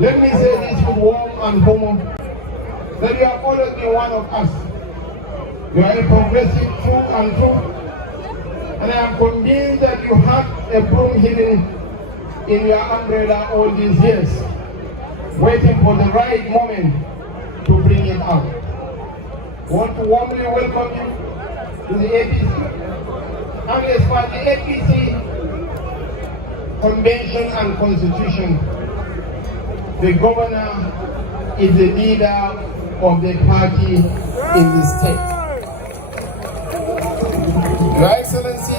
Let me say this with warm and home, that you have always been one of us. You are a progressive through and through, and I am convinced that you have a broom hidden in your umbrella all these years, waiting for the right moment to bring it out. I want to warmly welcome you to the APC. And as far as the APC Convention and Constitution, the governor is the leader of the party in the state. Your Excellency,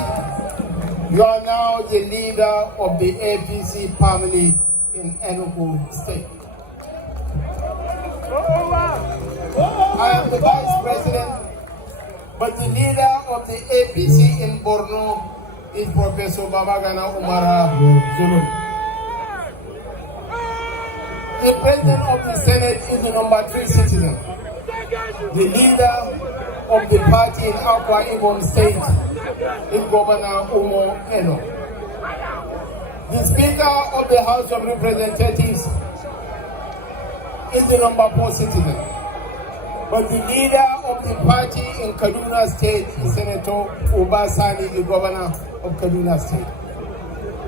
you are now the leader of the APC family in Enugu State. I am the Vice President, but the leader of the APC in Borno is Professor Babagana Umara Zulu. The President of the Senate is the number 3 citizen. The leader of the party in Akwa Ibom State is Governor Umo Eno. The Speaker of the House of Representatives is the number 4 citizen. But the leader of the party in Kaduna State is Senator Ubasani, the governor of Kaduna State.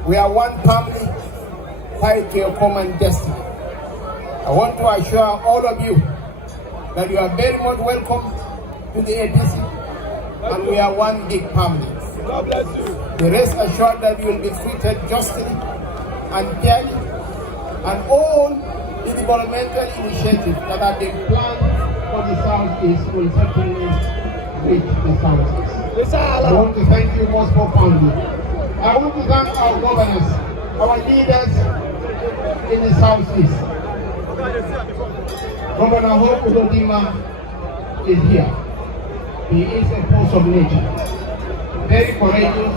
We are one family tied to a common destiny. I want to assure all of you that you are very much welcome to the APC, and we are one big family. God bless you. The rest assured that you will be treated justly and fairly, and all the developmental initiatives that have been planned for the Southeast will certainly reach the Southeast. I want to thank you most profoundly. I want to thank our governors, our leaders in the Southeast. Governor Hope Udodima is here. He is a force of nature. Very courageous,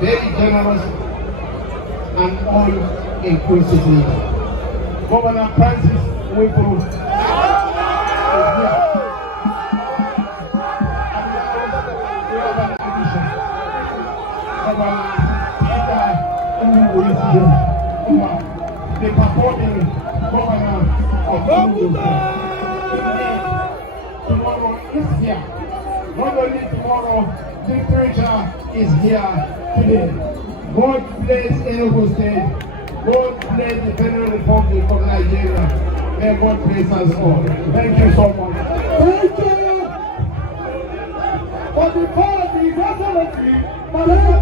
very generous, and all-inclusive leader. Governor Francis Wipuru is here. The purporting governor of Enugu. Tomorrow is here. Not only tomorrow, the preacher is here today. God bless Enugu State. God bless the Federal Republic of Nigeria. May God bless us all. Thank you so much. Thank you. For the party, definitely, Malaysia,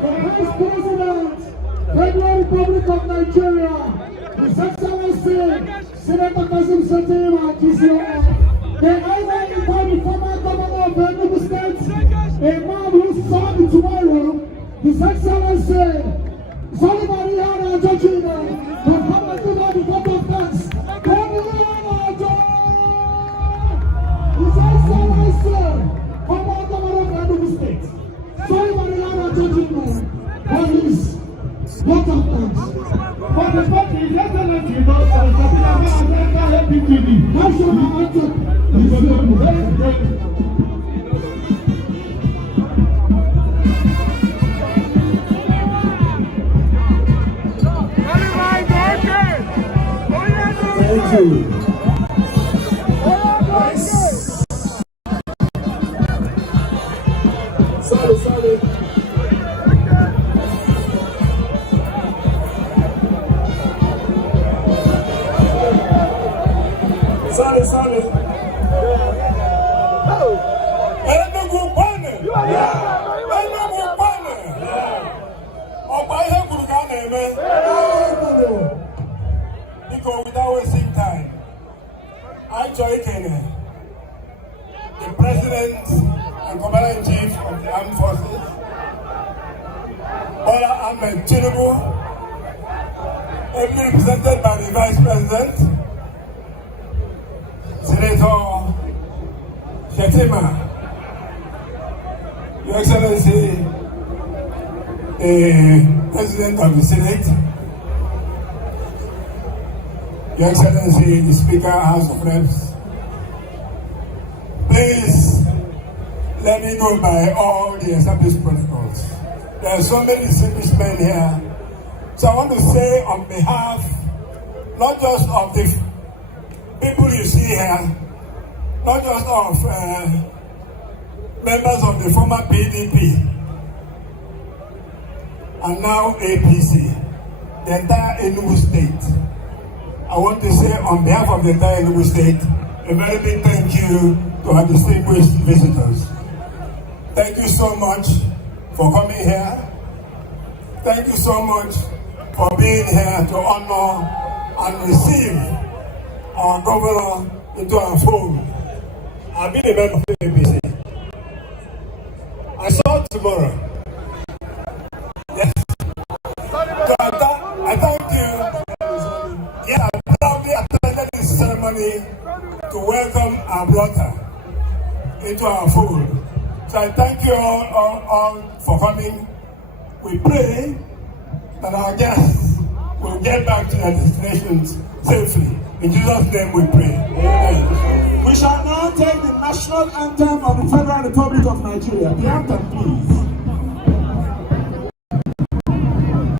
the Vice President, Federal Republic of Nigeria, His Excellency, Senator Kazim Shettima, GCON. They either invite the former governor of Enugu State, a man who's serving tomorrow, His Excellency, Solomon Yana Jojina, to come and do that the vote of thanks. His Excellency, former governor of Enugu State, Solomon Yana Jojina, for his vote of thanks. For the party, His Excellency, National Anthem. Thank you. Sorry. Sorry. Enugu Bane. Enugu Bane. Ọba ihe kwuru ka a na-eme. Biko, without wasting time, I join the President and Commander-in-Chief of the Armed Forces, Bola Ahmed Tinubu, ably represented by the Vice President, Senator Shettima, Your Excellency, President of the Senate, Your Excellency, the Speaker, House of Reps, please let me go by all the established protocols. There are so many distinguished men here So I want to say on behalf, not just of the people you see here, not just of members of the former PDP and now APC, the entire Enugu State. I want to say on behalf of the entire Enugu State, a very big thank you to our distinguished visitors. Thank you so much for coming here. Thank you so much for being here to honor and receive our governor into our fold. I've been a member of the APC. I saw tomorrow. Yes. So I thank you. Yeah, I proudly attended this ceremony to welcome our brother into our fold. So I thank you all for coming. We pray that our guests will get back to their destinations safely. In Jesus' name we pray. Amen. We shall now take the national anthem of the Federal Republic of Nigeria. The anthem, please.